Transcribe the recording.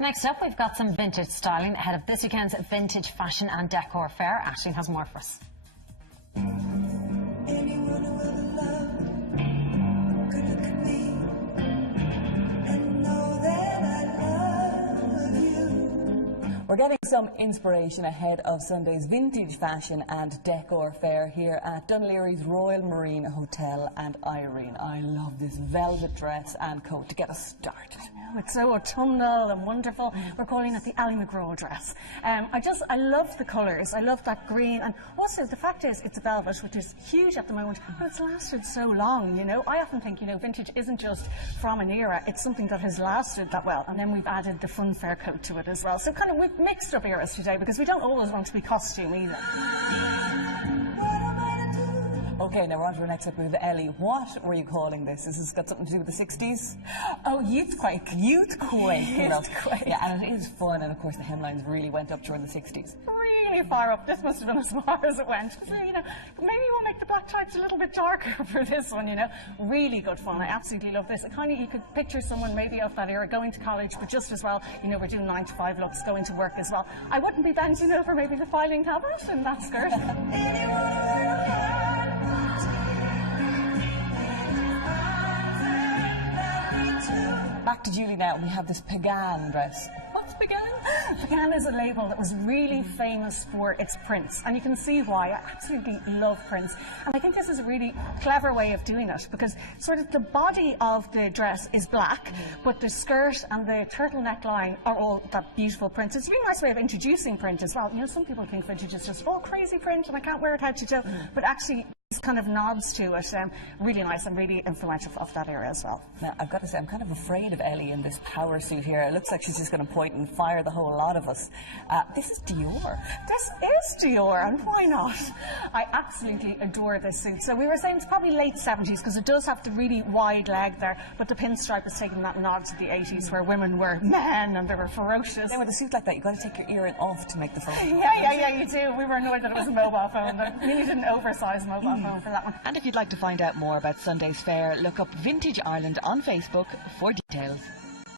Next up, we've got some vintage styling ahead of this weekend's Vintage Fashion and Decor Fair. Ashley has more for us. We're getting some inspiration ahead of Sunday's Vintage Fashion and Decor Fair here at Dún Laoghaire Royal Marine Hotel. And Irene, I love this velvet dress and coat to get us started. It's so autumnal and wonderful. We're calling it the Ally McGraw dress. I love the colours. I love that green, and also the fact is it's velvet, which is huge at the moment, but it's lasted so long, you know. I often think, you know, vintage isn't just from an era, it's something that has lasted that well. And then we've added the fun fair coat to it as well. So kind of we've mixed up eras today because we don't always want to be costume either. Okay, now we're on to our next up with Ellie. What were you calling this? Has this got something to do with the 60s? Oh, Youthquake. Youthquake. Youthquake. Yeah, and it is fun, and of course the hemlines really went up during the 60s. Really far up. This must have been as far as it went. So, you know, maybe we'll make the black types a little bit darker for this one, you know. Really good fun. I absolutely love this. It kind of, you could picture someone maybe of that era going to college, but just as well, you know, we're doing 9 to 5 looks, going to work as well. I wouldn't be bending over maybe the filing cabinet in that skirt. Back to Julie now. We have this Pagan dress. What's Pagan? Pagan is a label that was really famous for its prints, and you can see why. I absolutely love prints, and I think this is a really clever way of doing it, because sort of the body of the dress is black, but the skirt and the turtleneck line are all that beautiful print. It's a really nice way of introducing print as well. You know, some people think vintage is just all crazy print and I can't wear it head to toe, but actually this kind of nods to it. Really nice and really influential of that era as well. Now, I've got to say, I'm kind of afraid of Ellie in this power suit here. It looks like she's just going to point and fire the whole lot of us. This is Dior. This is Dior, and why not? I absolutely adore this suit. So we were saying it's probably late 70s, because it does have the really wide leg there, but the pinstripe is taking that nod to the 80s, where women were men and they were ferocious. Then with a suit like that, you've got to take your earring off to make the photo. Yeah, you do. We were annoyed that it was a mobile phone. We needed an oversized mobile phone for that one. And if you'd like to find out more about Sunday's fair, look up Vintage Ireland on Facebook for details.